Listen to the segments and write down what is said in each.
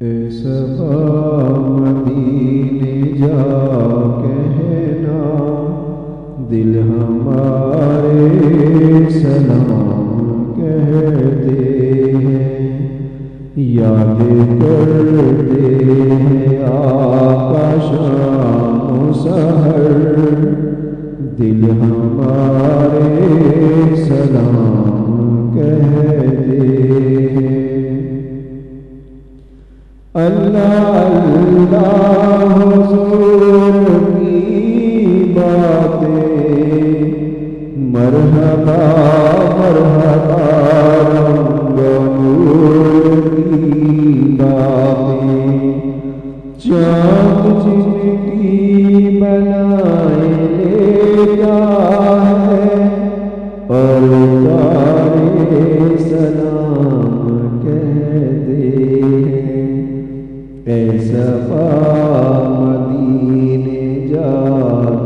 اے صبا مدینے جا کہنا دل ہمارے سلام کہتے ہیں، یاد کرتے ہیں آقا شام و سحر، دل ہمارے سلام کہتے ہیں۔ اللہ اللہ حضور کی باتیں، مرحبا مرحبا رنگ نور کی باتیں، چاند جن کی بنائے لیتا ہے اور تارے سلام کہتے ہیں۔ اے صبا مدینے جا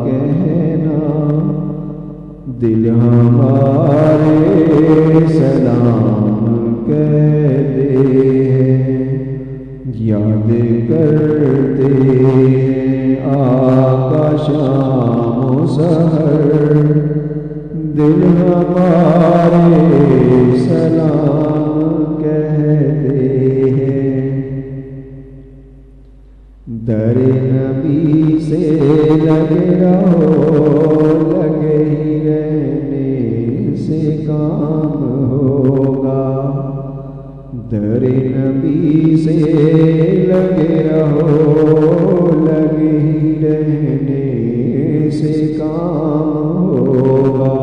کہنا دل ہمارے سلام کہتے ہیں، یاد کرتے ہیں آقا شام و سحر، دل ہمارے سلام کہتے ہیں۔ در نبی سے لگے رہو، لگے ہی رہنے سے کام ہوگا، در نبی سے لگے رہو، لگے ہی رہنے سے کام ہوگا،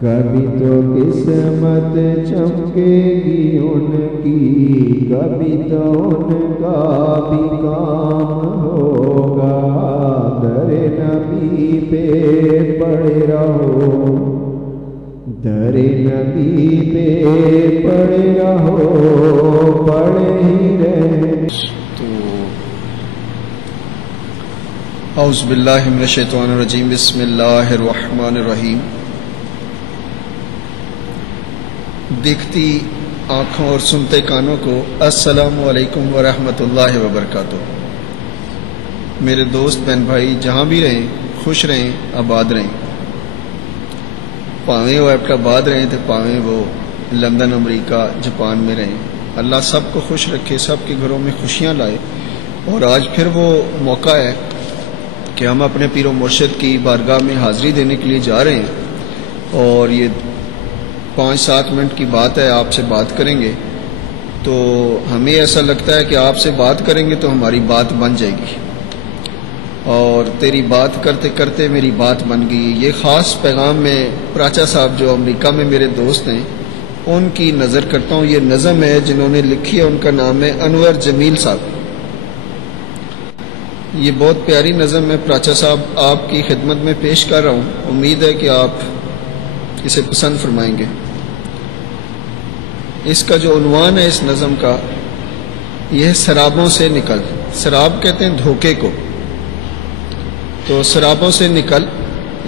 کبھی تو قسمت چمکے گی ان کی، کبھی تو ان کا بھی کام ہوگا، در نبی پہ پڑے رہو، در نبی پہ پڑے رہو، پڑے ہی رہے۔ اعوذ باللہ من الشیطان الرجیم، بسم اللہ الرحمن الرحیم۔ دیکھتی آنکھوں اور سنتے کانوں کو السلام علیکم ورحمۃ اللہ وبرکاتہ۔ میرے دوست بہن بھائی جہاں بھی رہیں، خوش رہیں، آباد رہیں، پاویں وہ ایبٹ آباد رہیں تو پاویں وہ لندن، امریکہ، جاپان میں رہیں، اللہ سب کو خوش رکھے، سب کے گھروں میں خوشیاں لائے۔ اور آج پھر وہ موقع ہے کہ ہم اپنے پیر و مرشد کی بارگاہ میں حاضری دینے کے لیے جا رہے ہیں، اور یہ 5-7 منٹ کی بات ہے، آپ سے بات کریں گے تو ہمیں ایسا لگتا ہے کہ آپ سے بات کریں گے تو ہماری بات بن جائے گی، اور تیری بات کرتے کرتے میری بات بن گئی۔ یہ خاص پیغام میں پراچا صاحب جو امریکہ میں میرے دوست ہیں ان کی نظر کرتا ہوں۔ یہ نظم ہے جنہوں نے لکھی ہے، ان کا نام ہے انور جمیل صاحب۔ یہ بہت پیاری نظم ہے، پراچا صاحب آپ کی خدمت میں پیش کر رہا ہوں، امید ہے کہ آپ اسے پسند فرمائیں گے۔ اس کا جو عنوان ہے اس نظم کا، یہ ہے سرابوں سے نکل۔ سراب کہتے ہیں دھوکے کو، تو سرابوں سے نکل۔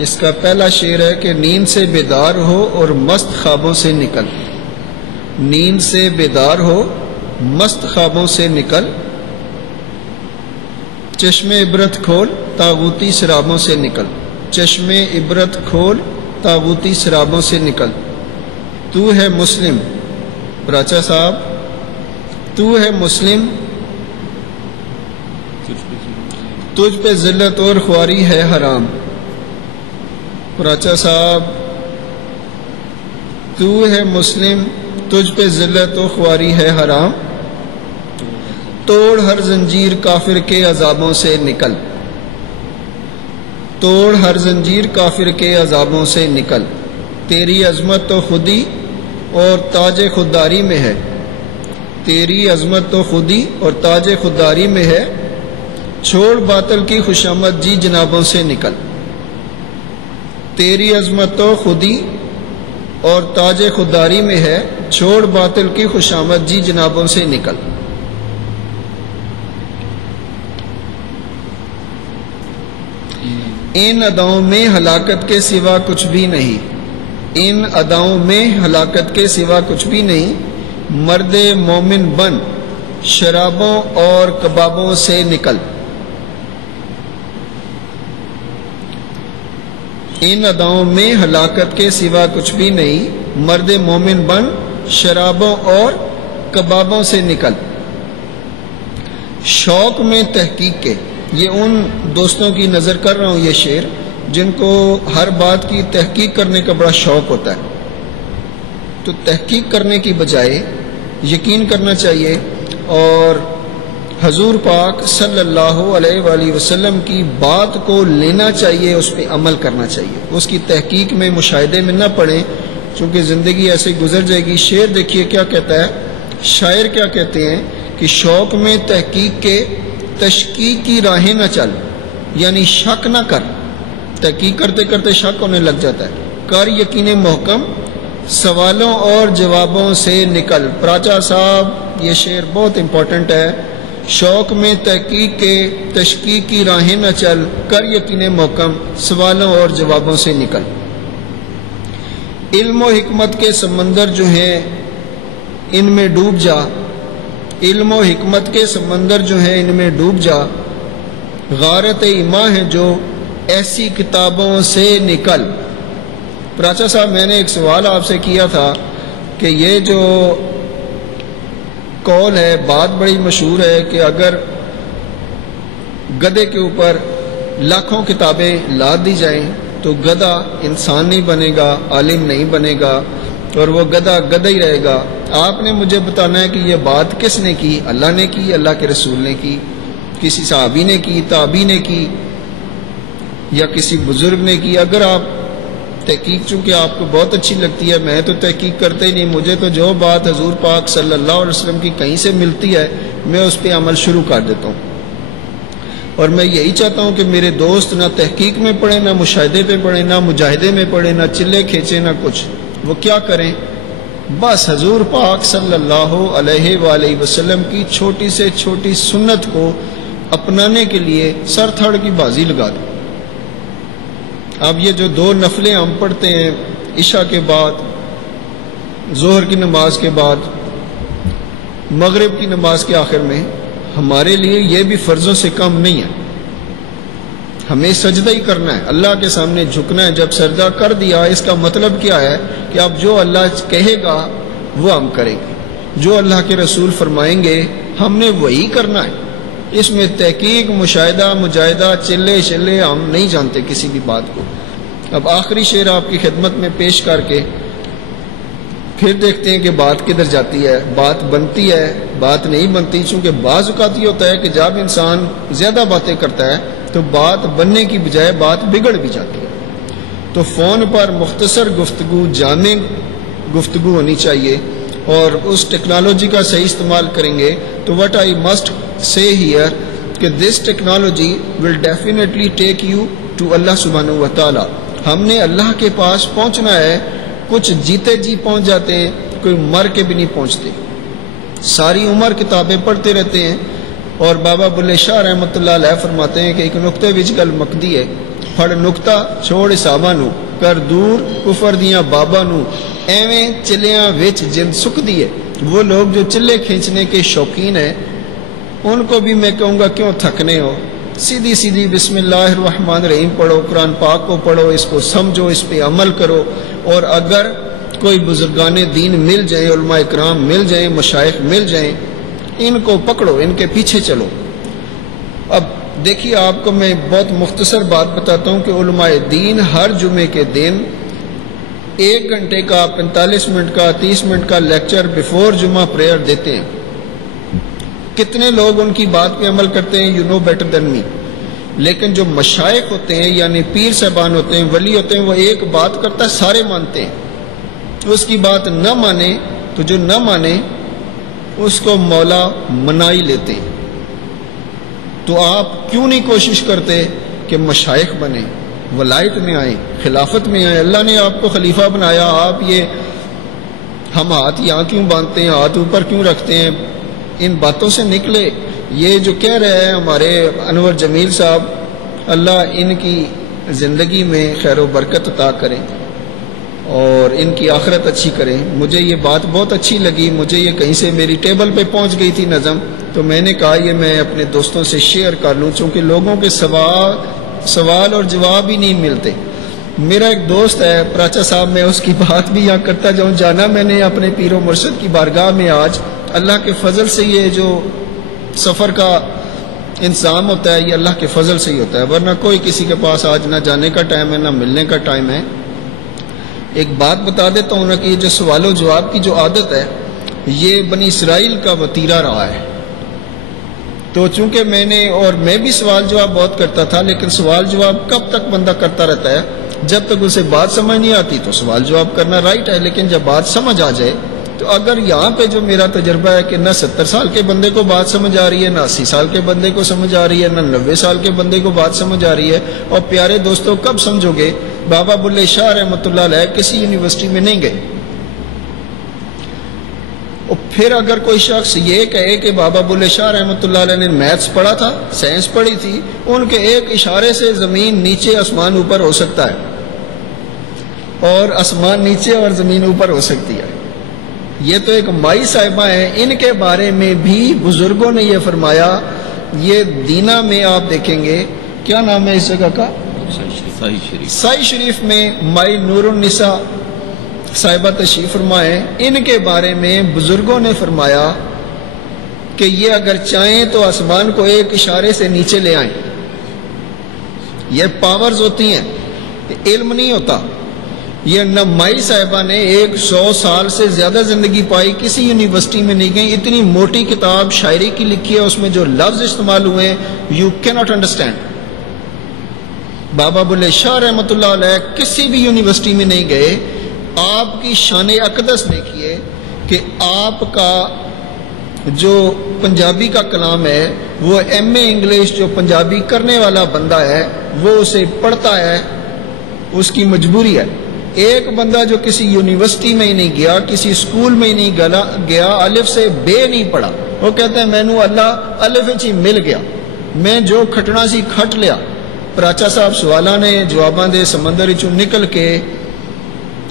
اس کا پہلا شعر ہے کہ نیند سے بیدار ہو اور مست خوابوں سے نکل، نیند سے بیدار ہو مست خوابوں سے نکل، چشم عبرت کھول طاغوتی شرابوں سے نکل، چشم عبرت کھول طاغوتی شرابوں سے نکل، تو ہے مسلم پراچا صاحب، تو ہے مسلم، تجھ پہ ذلت اور خواری ہے حرام، پراچا صاحب تو ہے مسلم، تجھ پہ ذلت و خواری ہے حرام، توڑ ہر زنجیر کافر کے عذابوں سے نکل، توڑ ہر زنجیر کافر کے عذابوں سے نکل، تیری عظمت تو خودی اور تاج خودداری میں ہے، تیری عظمت تو خودی اور تاج خودداری میں ہے، چھوڑ باطل کی خوشامد جی جنابوں سے نکل، تیری عظمت تو خودی اور تاج خودداری میں ہے، چھوڑ باطل کی خوشامد جی جنابوں سے نکل۔ ان اداؤں میں ہلاکت کے سوا کچھ بھی نہیں، ان اداؤں میں ہلاکت کے سوا کچھ بھی نہیں، مرد مومن بن شرابوں اور کبابوں سے نکل۔ ان اداؤں میں ہلاکت کے سوا کچھ بھی نہیں، مرد مومن بن شرابوں اور کبابوں سے نکل۔ شوق میں تحقیق کے، یہ ان دوستوں کی نظر کر رہا ہوں یہ شعر جن کو ہر بات کی تحقیق کرنے کا بڑا شوق ہوتا ہے، تو تحقیق کرنے کی بجائے یقین کرنا چاہیے اور حضور پاک صلی اللہ علیہ وآلہ وسلم کی بات کو لینا چاہیے، اس پہ عمل کرنا چاہیے، اس کی تحقیق میں مشاہدے میں نہ پڑیں، چونکہ زندگی ایسے گزر جائے گی۔ شعر دیکھیے کیا کہتا ہے، شاعر کیا کہتے ہیں کہ شوق میں تحقیق کے تشکیک کی راہیں نہ چل، یعنی شک نہ کر، تحقیق کرتے کرتے شک ہونے لگ جاتا ہے، کر یقین محکم سوالوں اور جوابوں سے نکل۔ پراچا صاحب یہ شعر بہت امپورٹنٹ ہے، شوق میں تحقیق کے تشکیک کی راہیں نہ چل، کر یقین محکم سوالوں اور جوابوں سے نکل۔ علم و حکمت کے سمندر جو ہیں ان میں ڈوب جا، علم و حکمت کے سمندر جو ہیں ان میں ڈوب جا، غارت ایماں ہے جو ایسی کتابوں سے نکل۔ پراچا صاحب میں نے ایک سوال آپ سے کیا تھا کہ یہ جو قول ہے، بات بڑی مشہور ہے کہ اگر گدھے کے اوپر لاکھوں کتابیں لاد دی جائیں تو گدھا انسان نہیں بنے گا، عالم نہیں بنے گا، اور وہ گدھا گدھا ہی رہے گا۔ آپ نے مجھے بتانا ہے کہ یہ بات کس نے کی، اللہ نے کی، اللہ کے رسول نے کی، کسی صحابی نے کی، تابعی نے کی، یا کسی بزرگ نے کی۔ اگر آپ تحقیق، چونکہ آپ کو بہت اچھی لگتی ہے، میں تو تحقیق کرتے ہی نہیں، مجھے تو جو بات حضور پاک صلی اللہ علیہ وسلم کی کہیں سے ملتی ہے میں اس پہ عمل شروع کر دیتا ہوں، اور میں یہی چاہتا ہوں کہ میرے دوست نہ تحقیق میں پڑھیں، نہ مشاہدے پہ پڑھیں، نہ مجاہدے میں پڑھیں، نہ چلے کھینچیں، نہ کچھ۔ وہ کیا کریں؟ بس حضور پاک صلی اللہ علیہ وآلہ وسلم کی چھوٹی سے چھوٹی سنت کو اپنانے کے لیے سر تھڑ کی بازی لگا دیں۔ اب یہ جو 2 نفلیں ہم پڑھتے ہیں عشاء کے بعد، ظہر کی نماز کے بعد، مغرب کی نماز کے آخر میں، ہمارے لیے یہ بھی فرضوں سے کم نہیں ہے۔ ہمیں سجدہ ہی کرنا ہے، اللہ کے سامنے جھکنا ہے۔ جب سجدہ کر دیا اس کا مطلب کیا ہے کہ اب جو اللہ کہے گا وہ ہم کریں گے، جو اللہ کے رسول فرمائیں گے ہم نے وہی کرنا ہے۔ اس میں تحقیق، مشاہدہ، مجاہدہ، چلے چلے ہم نہیں جانتے کسی بھی بات کو۔ اب آخری شعر آپ کی خدمت میں پیش کر کے پھر دیکھتے ہیں کہ بات کدھر جاتی ہے، بات بنتی ہے، بات نہیں بنتی، چونکہ بعض اوقات یہ ہوتا ہے کہ جب انسان زیادہ باتیں کرتا ہے تو بات بننے کی بجائے بات بگڑ بھی جاتی ہے۔ تو فون پر مختصر گفتگو، جامع گفتگو ہونی چاہیے، اور اس ٹیکنالوجی کا صحیح استعمال کریں گے تو what I must say here کہ this technology will definitely take you to اللہ سبحانہ و تعالی۔ ہم نے اللہ کے پاس پہنچنا ہے، کچھ جیتے جی پہنچ جاتے ہیں، کوئی مر کے بھی نہیں پہنچتے، ساری عمر کتابیں پڑھتے رہتے ہیں۔ اور بابا بلے شاہ رحمۃ اللہ علیہ فرماتے ہیں کہ ایک نقطے وچ گل مکدی ہے، پھڑ نقطہ چھوڑ حساباں نو، کر دور کفر دیاں بابا نو، ایویں چلیاں وچ جن سکھ دی ہے۔ وہ لوگ جو چلے کھینچنے کے شوقین ہیں ان کو بھی میں کہوں گا کیوں تھکنے ہو، سیدھی سیدھی بسم اللہ الرحمن الرحیم پڑھو، قرآن پاک کو پڑھو، اس کو سمجھو، اس پہ عمل کرو، اور اگر کوئی بزرگان دین مل جائیں، علماء اکرام مل جائیں، مشائخ مل جائیں، ان کو پکڑو، ان کے پیچھے چلو۔ اب دیکھیے آپ کو میں بہت مختصر بات بتاتا ہوں کہ علماء دین ہر جمعے کے دن 1 گھنٹے کا، 45 منٹ کا، 30 منٹ کا لیکچر بیفور جمعہ پریئر دیتے ہیں۔ کتنے لوگ ان کی بات پہ عمل کرتے ہیں، یو نو بیٹر دین می، لیکن جو مشائخ ہوتے ہیں یعنی پیر صاحبان ہوتے ہیں، ولی ہوتے ہیں، وہ ایک بات کرتا ہے سارے مانتے ہیں، اس کی بات نہ مانے تو جو نہ مانے اس کو مولا منا ہی لیتے ہیں۔ تو آپ کیوں نہیں کوشش کرتے کہ مشائخ بنیں، ولایت میں آئیں، خلافت میں آئیں؟ اللہ نے آپ کو خلیفہ بنایا، آپ یہ ہم ہاتھ یہاں کیوں باندھتے ہیں، ہاتھ اوپر کیوں رکھتے ہیں؟ ان باتوں سے نکلے۔ یہ جو کہہ رہے ہیں ہمارے انور جمیل صاحب، اللہ ان کی زندگی میں خیر و برکت عطا کریں، اور ان کی آخرت اچھی کریں۔ مجھے یہ بات بہت اچھی لگی، مجھے یہ کہیں سے میری ٹیبل پہ پہنچ گئی تھی نظم، تو میں نے کہا یہ میں اپنے دوستوں سے شیئر کر لوں، چونکہ لوگوں کے سوال اور جواب ہی نہیں ملتے۔ میرا ایک دوست ہے پراچا صاحب، میں اس کی بات بھی یہاں کرتا جاؤں، جانا میں نے اپنے پیر و مرشد کی بارگاہ میں آج، اللہ کے فضل سے یہ جو سفر کا انتظام ہوتا ہے یہ اللہ کے فضل سے ہی ہوتا ہے، ورنہ کوئی کسی کے پاس آج نہ جانے کا ٹائم ہے نہ ملنے کا ٹائم ہے۔ ایک بات بتا دیتا ہوں نا کہ یہ جو سوال و جواب کی جو عادت ہے یہ بنی اسرائیل کا وتیرہ رہا ہے۔ تو چونکہ میں بھی سوال جواب بہت کرتا تھا، لیکن سوال جواب کب تک بندہ کرتا رہتا ہے؟ جب تک اسے بات سمجھ نہیں آتی تو سوال جواب کرنا رائٹ ہے، لیکن جب بات سمجھ آ جائے تو اگر یہاں پہ جو میرا تجربہ ہے کہ نہ 70 سال کے بندے کو بات سمجھ آ رہی ہے، نہ 80 سال کے بندے کو سمجھ آ رہی ہے، نہ 90 سال کے بندے کو بات سمجھ آ رہی ہے، اور پیارے دوستوں کب سمجھو گے؟ بابا بلے شاہ رحمۃ اللہ علیہ کسی یونیورسٹی میں نہیں گئے، اور پھر اگر کوئی شخص یہ کہے کہ بابا بلے شاہ رحمۃ اللہ علیہ نے میتھس پڑھا تھا، سائنس پڑھی تھی، ان کے ایک اشارے سے زمین نیچے آسمان اوپر ہو سکتا ہے، اور آسمان نیچے اور زمین اوپر ہو سکتی ہے۔ یہ تو ایک مائی صاحبہ ہیں، ان کے بارے میں بھی بزرگوں نے یہ فرمایا۔ یہ دینا میں آپ دیکھیں گے، کیا نام ہے اس جگہ کا؟ سائی شریف میں مائی نور النساء صاحبہ تشریف فرمائے، ان کے بارے میں بزرگوں نے فرمایا کہ یہ اگر چاہیں تو آسمان کو ایک اشارے سے نیچے لے آئیں۔ یہ پاورز ہوتی ہیں، علم نہیں ہوتا۔ یہ نمائی صاحبہ نے 100 سال سے زیادہ زندگی پائی، کسی یونیورسٹی میں نہیں گئی، اتنی موٹی کتاب شاعری کی لکھی ہے، اس میں جو لفظ استعمال ہوئے ہیں یو کی ناٹ انڈرسٹینڈ۔ بابا بلے شاہ رحمۃ اللہ علیہ کسی بھی یونیورسٹی میں نہیں گئے۔ آپ کی شان اقدس دیکھیے کہ آپ کا جو پنجابی کا کلام ہے وہ ایم اے انگلش جو پنجابی کرنے والا بندہ ہے وہ اسے پڑھتا ہے، اس کی مجبوری ہے۔ ایک بندہ جو کسی یونیورسٹی میں ہی نہیں گیا، کسی اسکول میں ہی نہیں گیا، الف سے بے نہیں پڑھا، وہ کہتے ہیں مینو اللہ الف ہی مل گیا، میں جو کھٹنا سی کھٹ لیا۔ پراچا صاحب سوالاں نے جواباں دے سمندر چوں نکل کے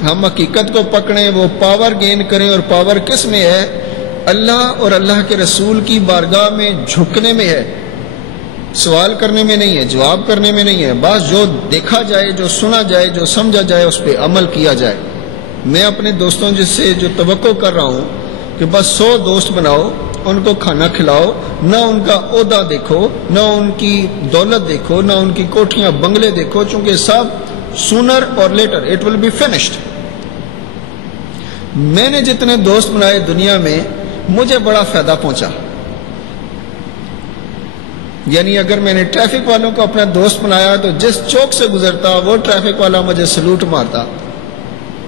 ہم حقیقت کو پکڑیں، وہ پاور گین کریں، اور پاور کس میں ہے؟ اللہ اور اللہ کے رسول کی بارگاہ میں جھکنے میں ہے، سوال کرنے میں نہیں ہے، جواب کرنے میں نہیں ہے۔ بس جو دیکھا جائے، جو سنا جائے، جو سمجھا جائے اس پہ عمل کیا جائے۔ میں اپنے دوستوں جس سے جو توقع کر رہا ہوں کہ بس 100 دوست بناؤ، ان کو کھانا کھلاؤ، نہ ان کا عہدہ دیکھو، نہ ان کی دولت دیکھو، نہ ان کی کوٹھیاں بنگلے دیکھو، چونکہ سب sooner or later it will be finished. میں نے جتنے دوست بنائے دنیا میں مجھے بڑا فائدہ پہنچا، یعنی اگر میں نے ٹریفک والوں کو اپنا دوست بنایا تو جس چوک سے گزرتا وہ ٹریفک والا مجھے سلوٹ مارتا،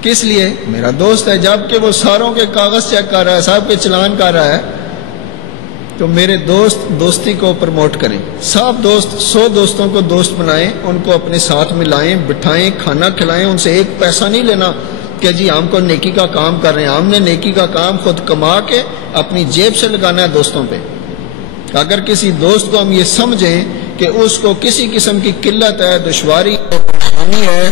کس لیے؟ میرا دوست ہے۔ جبکہ وہ ساروں کے کاغذ چیک کر رہا ہے، صاحب کے چلان کر رہا ہے، تو میرے دوست دوستی کو پروموٹ کریں۔ سب دوست 100 دوستوں کو دوست بنائیں، ان کو اپنے ساتھ ملائیں، بٹھائیں، کھانا کھلائیں، ان سے ایک پیسہ نہیں لینا کہ جی ہم کو نیکی کا کام کر رہے ہیں۔ ہم نے نیکی کا کام خود کما کے اپنی جیب سے لگانا ہے دوستوں پہ۔ اگر کسی دوست کو ہم یہ سمجھیں کہ اس کو کسی قسم کی قلت ہے، دشواری ہے، پریشانی ہے،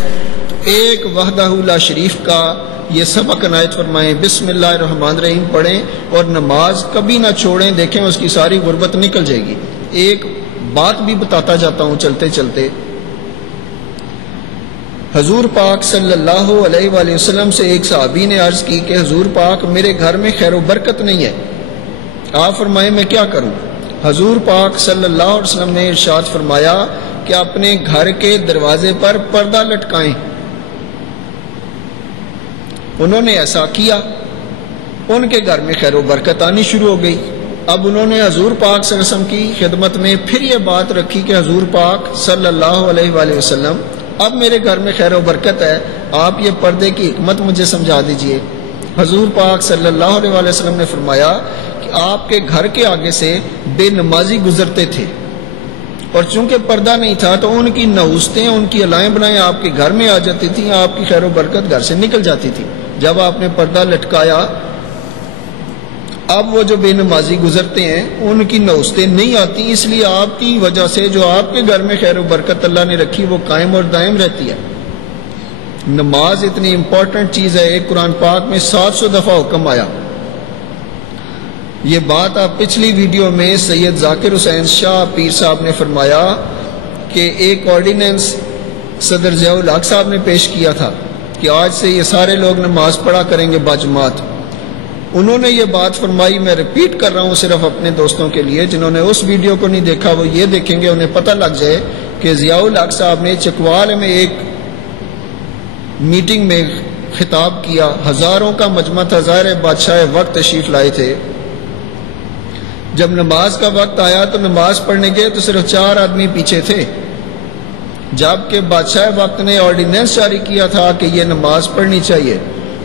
تو ایک وحدہ لا شریف کا یہ سبق عنایت فرمائیں، بسم اللہ الرحمن الرحیم پڑھیں اور نماز کبھی نہ چھوڑیں، دیکھیں اس کی ساری غربت نکل جائے گی۔ ایک بات بھی بتاتا جاتا ہوں چلتے چلتے۔ حضور پاک صلی اللہ علیہ وآلہ وسلم سے ایک صحابی نے عرض کی کہ حضور پاک میرے گھر میں خیر و برکت نہیں ہے، آپ فرمائیں میں کیا کروں؟ حضور پاک صلی اللہ علیہ وسلم نے ارشاد فرمایا کہ اپنے گھر کے دروازے پر پردہ لٹکائیں۔ انہوں نے ایسا کیا، ان کے گھر میں خیر و برکت آنی شروع ہو گئی۔ اب انہوں نے حضور پاک صلی اللہ علیہ وسلم کی خدمت میں پھر یہ بات رکھی کہ حضور پاک صلی اللہ علیہ وآلہ وسلم اب میرے گھر میں خیر و برکت ہے، آپ یہ پردے کی حکمت مجھے سمجھا دیجئے۔ حضور پاک صلی اللہ علیہ وآلہ وسلم نے فرمایا کہ آپ کے گھر کے آگے سے بے نمازی گزرتے تھے، اور چونکہ پردہ نہیں تھا تو ان کی نحوستیں، ان کی علائیں بنائیں آپ کے گھر میں آ جاتی تھیں، آپ کی خیر و برکت گھر سے نکل جاتی تھی۔ جب آپ نے پردہ لٹکایا، اب وہ جو بے نمازی گزرتے ہیں ان کی نحوستیں نہیں آتی، اس لیے آپ کی وجہ سے جو آپ کے گھر میں خیر و برکت اللہ نے رکھی وہ قائم اور دائم رہتی ہے۔ نماز اتنی امپورٹنٹ چیز ہے، ایک قرآن پاک میں 700 دفعہ حکم آیا۔ یہ بات آپ پچھلی ویڈیو میں سید ذاکر حسین شاہ پیر صاحب نے فرمایا کہ ایک آرڈیننس صدر ضیاء الحق صاحب نے پیش کیا تھا کہ آج سے یہ سارے لوگ نماز پڑھا کریں گے باجماعت۔ انہوں نے یہ بات فرمائی، میں ریپیٹ کر رہا ہوں صرف اپنے دوستوں کے لیے، جنہوں نے اس ویڈیو کو نہیں دیکھا وہ یہ دیکھیں گے، انہیں پتہ لگ جائے کہ ضیاء الحق صاحب نے چکوال میں ایک میٹنگ میں خطاب کیا، ہزاروں کا مجمع تھا، ظاہر بادشاہ وقت تشریف لائے تھے۔ جب نماز کا وقت آیا تو نماز پڑھنے گئے تو صرف 4 آدمی پیچھے تھے، جبکہ بادشاہ وقت نے آرڈیننس جاری کیا تھا کہ یہ نماز پڑھنی چاہیے،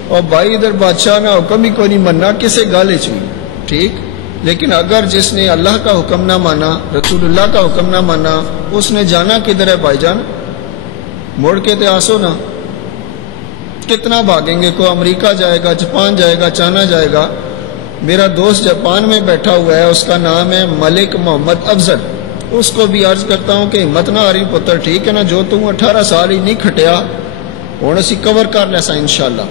اور بھائی ادھر بادشاہ نے حکم ہی کوئی نہیں ماننا، کسے گالے چوئی، ٹھیک۔ لیکن اگر جس نے اللہ کا حکم نہ مانا، رسول اللہ کا حکم نہ مانا، اس نے جانا کدھر ہے بھائی جان؟ مڑ کے تے آسو نا، کتنا بھاگیں گے؟ کوئی امریکہ جائے گا، جاپان جائے گا، چائنا جائے گا۔ میرا دوست جاپان میں بیٹھا ہوا ہے، اس کا نام ہے ملک محمد افضل، اس کو بھی عرض کرتا ہوں کہ ہمت نہ آ رہی پتر، ٹھیک ہے نا، جو تم 18 سال ہی نہیں کھٹیا ہوں اسی کور کر لیسا انشاءاللہ۔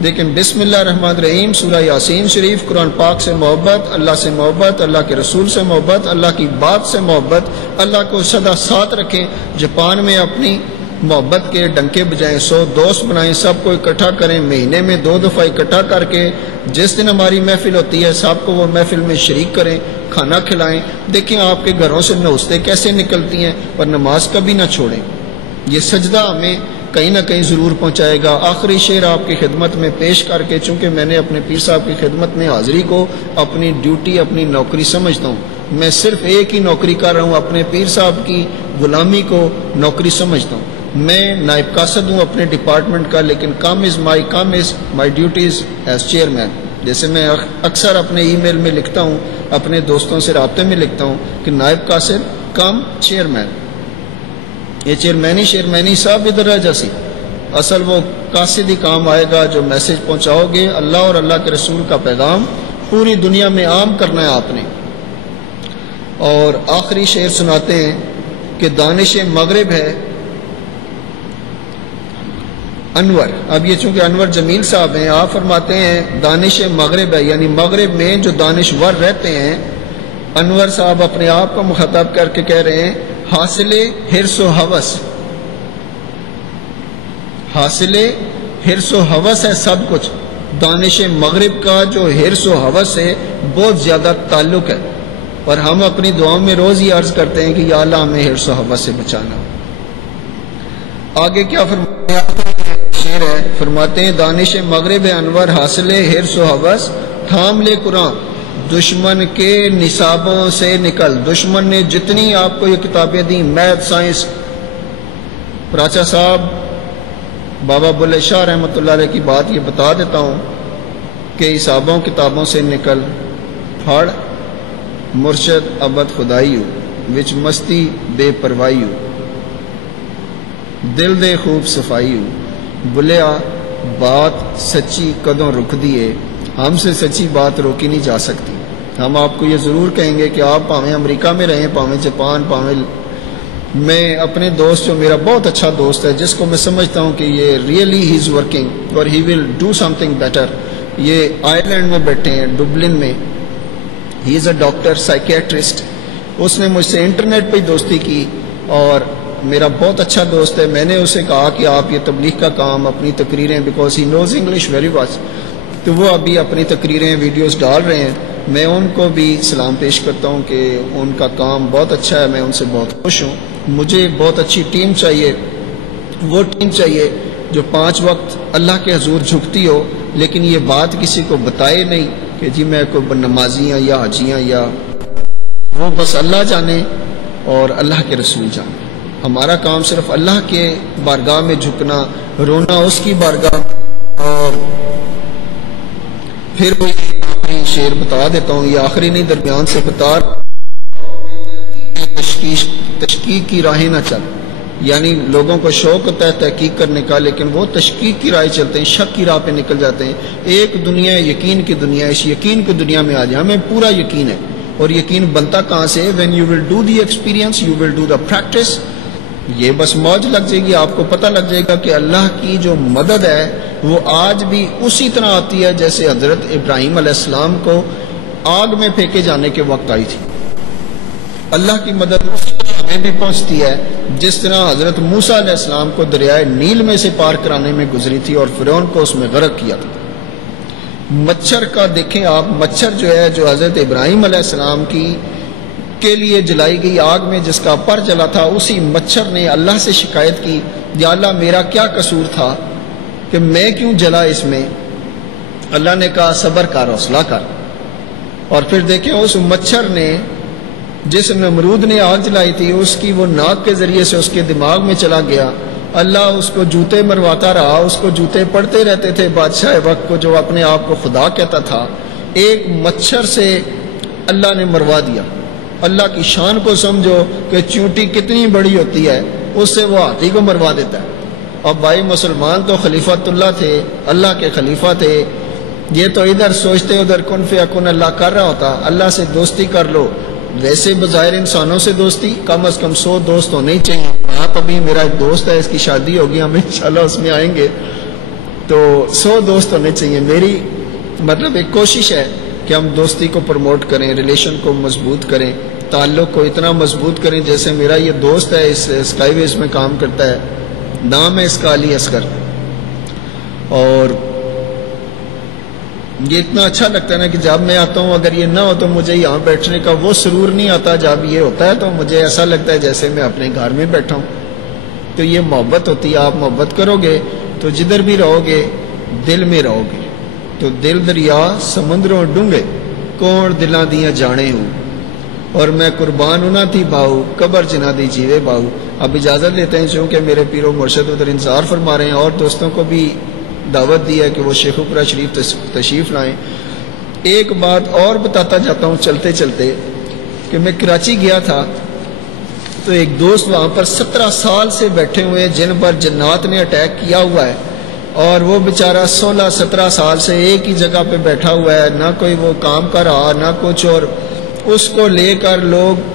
لیکن بسم اللہ الرحمن الرحیم، سورہ یاسین شریف، قرآن پاک سے محبت، اللہ سے محبت، اللہ کے رسول سے محبت، اللہ کی بات سے محبت، اللہ کو سدا ساتھ رکھیں۔ جاپان میں اپنی محبت کے ڈنکے بجائیں، 100 دوست بنائیں، سب کو اکٹھا کریں، مہینے میں 2 دفعہ اکٹھا کر کے جس دن ہماری محفل ہوتی ہے سب کو وہ محفل میں شریک کریں، کھانا کھلائیں، دیکھیں آپ کے گھروں سے نوستیں کیسے نکلتی ہیں، اور نماز کبھی نہ چھوڑیں۔ یہ سجدہ ہمیں کہیں نہ کہیں ضرور پہنچائے گا۔ آخری شعر آپ کی خدمت میں پیش کر کے، چونکہ میں نے اپنے پیر صاحب کی خدمت میں حاضری کو اپنی ڈیوٹی، اپنی نوکری سمجھتا ہوں، میں صرف ایک ہی نوکری کر رہا ہوں، اپنے پیر صاحب کی غلامی کو نوکری سمجھتا ہوں۔ میں نائب قاصد ہوں اپنے ڈپارٹمنٹ کا، لیکن کم از مائی ڈیوٹیز ایز چیئرمین۔ جیسے میں اکثر اپنے ای میل میں لکھتا ہوں، اپنے دوستوں سے رابطے میں لکھتا ہوں کہ نائب قاصد کم چیئرمین، یہ چیئرمینی صاحب ادھر رہ جاسی، اصل وہ قاصد ہی کام آئے گا جو میسج پہنچاؤ گے، اللہ اور اللہ کے رسول کا پیغام پوری دنیا میں عام کرنا ہے آپ نے۔ اور آخری شعر سناتے ہیں کہ دانش مغرب ہے انور، اب یہ چونکہ انور جمیل صاحب ہیں، آپ فرماتے ہیں دانش مغرب ہے، یعنی مغرب میں جو دانشور رہتے ہیں۔ انور صاحب اپنے آپ کو مخاطب کر کے کہہ رہے ہیں حاصل حرص و ہوس، حاصل حرص و ہوس ہے سب کچھ، دانش مغرب کا جو حرص و ہوس ہے بہت زیادہ تعلق ہے، اور ہم اپنی دعاؤں میں روز ہی عرض کرتے ہیں کہ یا اللہ ہمیں حرص و ہوس سے بچانا۔ آگے کیا فرماتے ہیں؟ شعر ہے، فرماتے ہیں دانش مغرب انور حاصل حرص و ہوس، تھام لے قرآن دشمن کے نصابوں سے نکل۔ دشمن نے جتنی آپ کو یہ کتابیں دیں، میتھ، سائنس، پراچا صاحب بابا بلے شاہ رحمۃ اللہ علیہ کی بات یہ بتا دیتا ہوں کہ حسابوں کتابوں سے نکل، پھڑ مرشد ابد خدائی ہو، وچ مستی بے پروائی ہو، دل دے خوب صفائی ہو، بلیا بات سچی کدوں رک دیے، ہم سے سچی بات روکی نہیں جا سکتی۔ ہم آپ کو یہ ضرور کہیں گے کہ آپ پاویں امریکہ میں رہیں، پاویں جاپان، پاویں میں اپنے دوست جو میرا بہت اچھا دوست ہے جس کو میں سمجھتا ہوں کہ یہ ریئلی ہی از ورکنگ اور he will do something better, یہ آئرلینڈ میں بیٹھے ہیں، ڈبلن میں، ہی از اے ڈاکٹر سائیکیٹرسٹ۔ اس نے مجھ سے انٹرنیٹ پہ ہی دوستی کی اور میرا بہت اچھا دوست ہے۔ میں نے اسے کہا کہ آپ یہ تبلیغ کا کام، اپنی تقریریں، because he knows English very much, تو وہ ابھی اپنی تقریریں ویڈیوز ڈال رہے ہیں۔ میں ان کو بھی سلام پیش کرتا ہوں کہ ان کا کام بہت اچھا ہے، میں ان سے بہت خوش ہوں۔ مجھے بہت اچھی ٹیم چاہیے، وہ ٹیم چاہیے جو 5 وقت اللہ کے حضور جھکتی ہو، لیکن یہ بات کسی کو بتائے نہیں کہ جی میں کوئی نمازیاں یا حاجیاں، یا وہ بس اللہ جانے اور اللہ کے رسول جانے۔ ہمارا کام صرف اللہ کے بارگاہ میں جھکنا، رونا اس کی بارگاہ، اور پھر وہ آخری شعر بتا دیتا ہوں، یہ آخری نہیں درمیان سے بتا، تشکیق کی راہیں نہ چل، یعنی لوگوں کو شوق ہوتا ہے تحقیق کرنے کا، لیکن وہ تشکیق کی راہ چلتے ہیں، شک کی راہ پہ نکل جاتے ہیں۔ ایک دنیا یقین کی دنیا، اس یقین کی دنیا میں آ جائے، ہمیں پورا یقین ہے، اور یقین بنتا کہاں سے؟ when you will do the experience, you will do the practice, یہ بس موج لگ جائے گی، آپ کو پتہ لگ جائے گا کہ اللہ کی جو مدد ہے وہ آج بھی اسی طرح آتی ہے جیسے حضرت ابراہیم علیہ السلام کو آگ میں پھینکے جانے کے وقت آئی تھی۔ اللہ کی مدد اسی طرح ہمیں بھی پہنچتی ہے جس طرح حضرت موسیٰ علیہ السلام کو دریائے نیل میں سے پار کرانے میں گزری تھی اور فرعون کو اس میں غرق کیا تھا۔ مچھر کا دیکھیں آپ، مچھر جو ہے جو حضرت ابراہیم علیہ السلام کے لیے جلائی گئی آگ میں جس کا پر جلا تھا، اسی مچھر نے اللہ سے شکایت کی، یا اللہ میرا کیا قصور تھا کہ میں کیوں جلا اس میں؟ اللہ نے کہا صبر کر، حوصلہ کر۔ اور پھر دیکھیں اس مچھر نے جس نمرود نے آگ جلائی تھی اس کی وہ ناک کے ذریعے سے اس کے دماغ میں چلا گیا، اللہ اس کو جوتے مرواتا رہا، اس کو جوتے پڑتے رہتے تھے بادشاہ وقت کو جو اپنے آپ کو خدا کہتا تھا، ایک مچھر سے اللہ نے مروا دیا۔ اللہ کی شان کو سمجھو کہ چونٹی کتنی بڑی ہوتی ہے، اس سے وہ ہاتھی کو مروا دیتا ہے۔ اب بھائی مسلمان تو خلیفۃ اللہ تھے، اللہ کے خلیفہ تھے، یہ تو ادھر سوچتے ادھر کن فیکن اللہ کر رہا ہوتا، اللہ سے دوستی کر لو۔ ویسے بظاہر انسانوں سے دوستی کم از کم 100 دوست ہونے ہی چاہیے۔ آپ ابھی میرا ایک دوست ہے، اس کی شادی ہوگی، ہم انشاءاللہ اس میں آئیں گے، تو 100 دوست ہونے چاہیے۔ میری مطلب ایک کوشش ہے کہ ہم دوستی کو پروموٹ کریں، ریلیشن کو مضبوط کریں، تعلق کو اتنا مضبوط کریں۔ جیسے میرا یہ دوست ہے، اس اسکائی ویز میں کام کرتا ہے، نام ہے اس کا علی اصغر، اور یہ اتنا اچھا لگتا ہے نا کہ جب میں آتا ہوں اگر یہ نہ ہو تو مجھے یہاں بیٹھنے کا وہ سرور نہیں آتا، جب یہ ہوتا ہے تو مجھے ایسا لگتا ہے جیسے میں اپنے گھر میں بیٹھا ہوں۔ تو یہ محبت ہوتی ہے، آپ محبت کرو گے تو جدھر بھی رہو گے دل میں رہو گے۔ تو دل دریا سمندروں ڈونگے، کون دلاں دیاں جانے ہوں، اور میں قربان ہونا تھی باؤ، قبر جنا دی جیوے باؤ۔ اب اجازت لیتے ہیں چونکہ میرے پیر و مرشد ادھر انتظار فرما رہے ہیں، اور دوستوں کو بھی دعوت دی ہے کہ وہ شیخ پورہ شریف تشریف لائیں۔ ایک بات اور بتاتا جاتا ہوں چلتے چلتے کہ میں کراچی گیا تھا تو ایک دوست وہاں پر 17 سال سے بیٹھے ہوئے جن پر جنات نے اٹیک کیا ہوا ہے، اور وہ بیچارہ 16-17 سال سے ایک ہی جگہ پہ بیٹھا ہوا ہے، نہ کوئی وہ کام کر رہا نہ کچھ، اور اس کو لے کر لوگ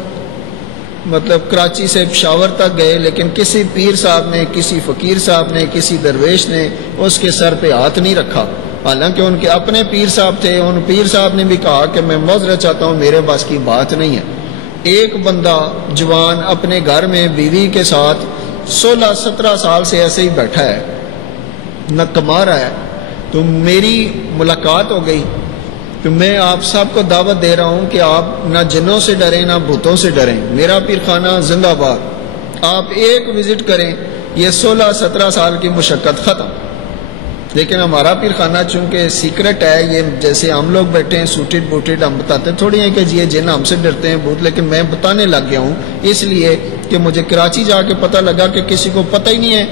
مطلب کراچی سے پشاور تک گئے، لیکن کسی پیر صاحب نے، کسی فقیر صاحب نے، کسی درویش نے اس کے سر پہ ہاتھ نہیں رکھا، حالانکہ ان کے اپنے پیر صاحب تھے۔ ان پیر صاحب نے بھی کہا کہ میں معذرت چاہتا ہوں، میرے پاس کی بات نہیں ہے۔ ایک بندہ جوان اپنے گھر میں بیوی کے ساتھ 16-17 سال سے ایسے ہی بیٹھا ہے، نہ کما رہا ہے۔ تو میری ملاقات ہو گئی، تو میں آپ سب کو دعوت دے رہا ہوں کہ آپ نہ جنوں سے ڈریں نہ بھوتوں سے ڈریں، میرا پیر خانہ زندہ باد۔ آپ ایک وزٹ کریں، یہ 16-17 سال کی مشقت ختم۔ لیکن ہمارا پیر خانہ چونکہ سیکرٹ ہے، یہ جیسے ہم لوگ بیٹھے ہیں سوٹڈ بوٹڈ، ہم بتاتے تھوڑی ہیں کہ یہ جن ہم سے ڈرتے ہیں بھوت، لیکن میں بتانے لگ گیا ہوں اس لیے کہ مجھے کراچی جا کے پتہ لگا کہ کسی کو پتہ ہی نہیں ہے۔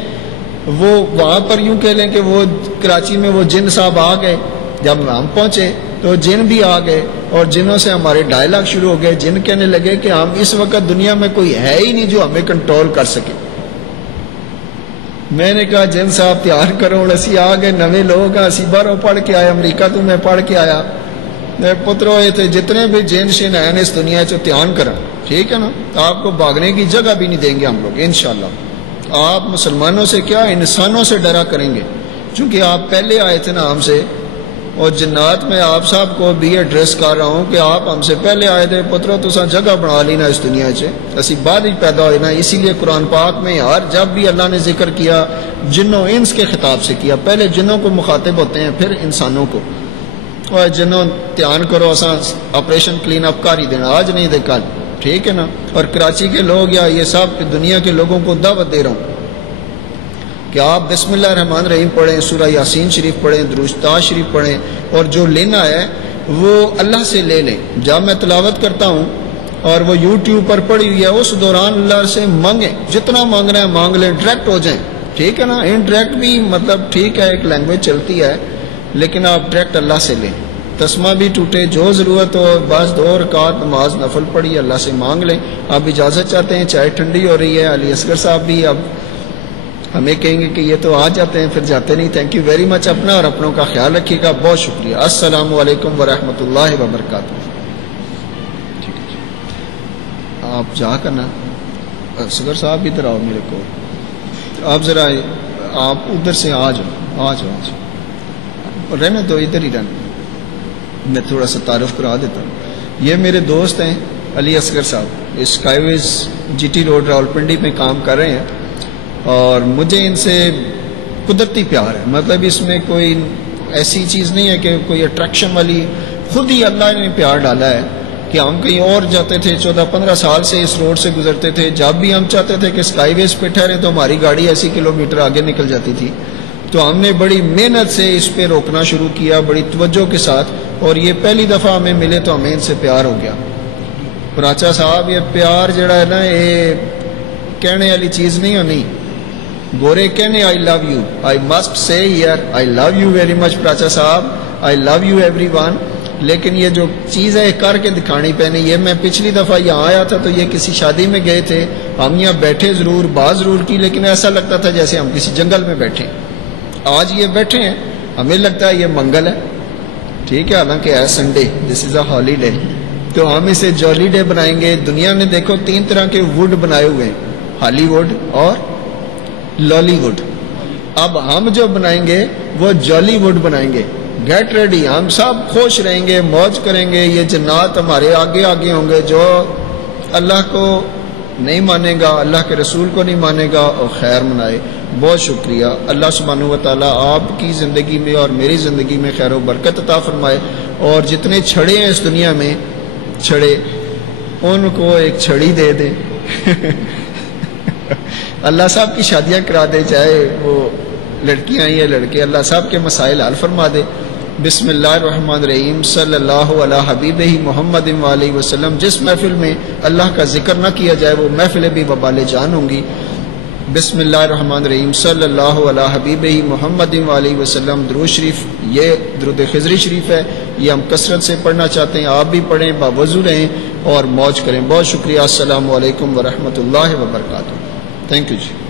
وہ وہاں پر یوں کہہ لیں کہ وہ کراچی میں وہ جن صاحب آ گئے، جب ہم پہنچے تو جن بھی آ گئے، اور جنوں سے ہمارے ڈائلاگ شروع ہو گئے۔ جن کہنے لگے کہ ہم اس وقت دنیا میں کوئی ہے ہی نہیں جو ہمیں کنٹرول کر سکے۔ میں نے کہا جن صاحب تیار کرو، اسی آ گئے نوے لوگ ہیں، اسی باہروں پڑھ کے آئے، امریکہ تو میں پڑھ کے آیا، پترو یہ تھے جتنے بھی جین شن ہیں اس دنیا چ دھیان کریں، ٹھیک ہے نا، آپ کو بھاگنے کی جگہ بھی نہیں دیں گے ہم لوگ انشاءاللہ۔ آپ مسلمانوں سے کیا انسانوں سے ڈرا کریں گے، چونکہ آپ پہلے آئے تھے نا ہم سے، اور جنات میں آپ صاحب کو بھی ایڈریس کر رہا ہوں کہ آپ ہم سے پہلے آئے تھے، پترو تساں جگہ بنا لینا اس دنیا سے، اسی بعد ہی پیدا ہوئے نا۔ اسی لیے قرآن پاک میں یار جب بھی اللہ نے ذکر کیا جنوں انس کے خطاب سے کیا، پہلے جنوں کو مخاطب ہوتے ہیں پھر انسانوں کو۔ اور جنوں دھیان کرو، اساں آپریشن کلین اپ کر ہی دینا، آج نہیں دے کل، ٹھیک ہے نا۔ اور کراچی کے لوگ یا یہ سب دنیا کے لوگوں کو دعوت دے رہا ہوں کہ آپ بسم اللہ الرحمن الرحیم پڑھیں، سورہ یاسین شریف پڑھیں، درود شریف پڑھیں، اور جو لینا ہے وہ اللہ سے لے لیں۔ جب میں تلاوت کرتا ہوں اور وہ یوٹیوب پر پڑھی ہوئی ہے اس دوران اللہ سے مانگیں، جتنا مانگنا ہے مانگ لیں، ڈائریکٹ ہو جائیں، ٹھیک ہے نا۔ انڈائریکٹ بھی مطلب ٹھیک ہے، ایک لینگویج چلتی ہے، لیکن آپ ڈائریکٹ اللہ سے لیں۔ تسمہ بھی ٹوٹے، جو ضرورت ہو، بعض 2 رکعت نماز نفل پڑھی اللہ سے مانگ لیں۔ آپ اجازت چاہتے ہیں، چائے ٹھنڈی ہو رہی ہے، علی اصغر صاحب بھی اب ہمیں کہیں گے کہ یہ تو آ جاتے ہیں پھر جاتے نہیں۔ تھینک یو ویری مچ، اپنا اور اپنوں کا خیال رکھیے گا، بہت شکریہ۔ السلام علیکم ورحمۃ اللہ وبرکاتہ۔ آپ جا کرنا اصغر صاحب ادھر آؤ میرے کو، آپ ذرا آپ ادھر سے آ جاؤ اور رہنا تو ادھر ہی رہنا، میں تھوڑا سا تعارف کرا دیتا ہوں۔ یہ میرے دوست ہیں علی اصغر صاحب، اس اسکائی ویز جی ٹی روڈ راولپنڈی میں کام کر رہے ہیں، اور مجھے ان سے قدرتی پیار ہے، مطلب اس میں کوئی ایسی چیز نہیں ہے کہ کوئی اٹریکشن والی، خود ہی اللہ نے پیار ڈالا ہے کہ ہم کہیں اور جاتے تھے، 14-15 سال سے اس روڈ سے گزرتے تھے، جب بھی ہم چاہتے تھے کہ اسکائی ویز پہ ٹھہرے تو ہماری گاڑی ایسی کلومیٹر آگے نکل جاتی تھی، تو ہم نے بڑی محنت سے اس پہ روکنا شروع کیا، بڑی توجہ کے ساتھ، اور یہ پہلی دفعہ ہمیں ملے تو ہمیں ان سے پیار ہو گیا۔ پراچا صاحب یہ پیار جڑا ہے نا، یہ کہنے والی چیز نہیں ہونی، گورے کہنے I love you, I must say here I love you very much Paracha صاحب، I love you everyone, لیکن یہ جو چیز ہے کر کے دکھانی پہنی۔ یہ میں پچھلی دفعہ یہاں آیا تھا تو یہ کسی شادی میں گئے تھے، ہم یہاں بیٹھے ضرور، بات ضرور کی، لیکن ایسا لگتا تھا جیسے ہم کسی جنگل میں بیٹھے۔ آج یہ بیٹھے ہیں، ہمیں لگتا ہے یہ منگل ہے، ٹھیک ہے، حالانکہ ہے Sunday, this is a holiday, تو ہم اسے جولی ڈے بنائیں گے۔ دنیا نے دیکھو 3 طرح کے ووڈ بنائے ہوئے ہیں، ہالی ووڈ اور لالی ووڈ، اب ہم جو بنائیں گے وہ جولی ووڈ بنائیں گے۔ گیٹ ریڈی، ہم سب خوش رہیں گے، موج کریں گے، یہ جنات ہمارے آگے آگے ہوں گے۔ جو اللہ کو نہیں مانے گا، اللہ کے رسول کو نہیں مانے گا، اور خیر منائے۔ بہت شکریہ، اللہ سبحانہ و تعالیٰ آپ کی زندگی میں اور میری زندگی میں خیر و برکت عطا فرمائے، اور جتنے چھڑے ہیں اس دنیا میں چھڑے، ان کو ایک چھڑی دے دے اللہ صاحب کی شادیاں کرا دے، چاہے وہ لڑکیاں یا لڑکے، اللہ صاحب کے مسائل حل فرما دے۔ بسم اللہ الرحمن الرحیم، صلی اللہ علی حبیبہ محمد وآلہ وسلم۔ جس محفل میں اللہ کا ذکر نہ کیا جائے وہ محفلیں بھی وبال جان ہوں گی۔ بسم اللہ الرحمن الرحیم، صلی اللہ علی حبیبہ محمد وآلہ وسلم۔ درود شریف، یہ درود خضری شریف ہے، یہ ہم کثرت سے پڑھنا چاہتے ہیں، آپ بھی پڑھیں، باوضو رہیں اور موج کریں۔ بہت شکریہ، السلام علیکم ورحمۃ اللہ وبرکاتہ۔ Thank you G.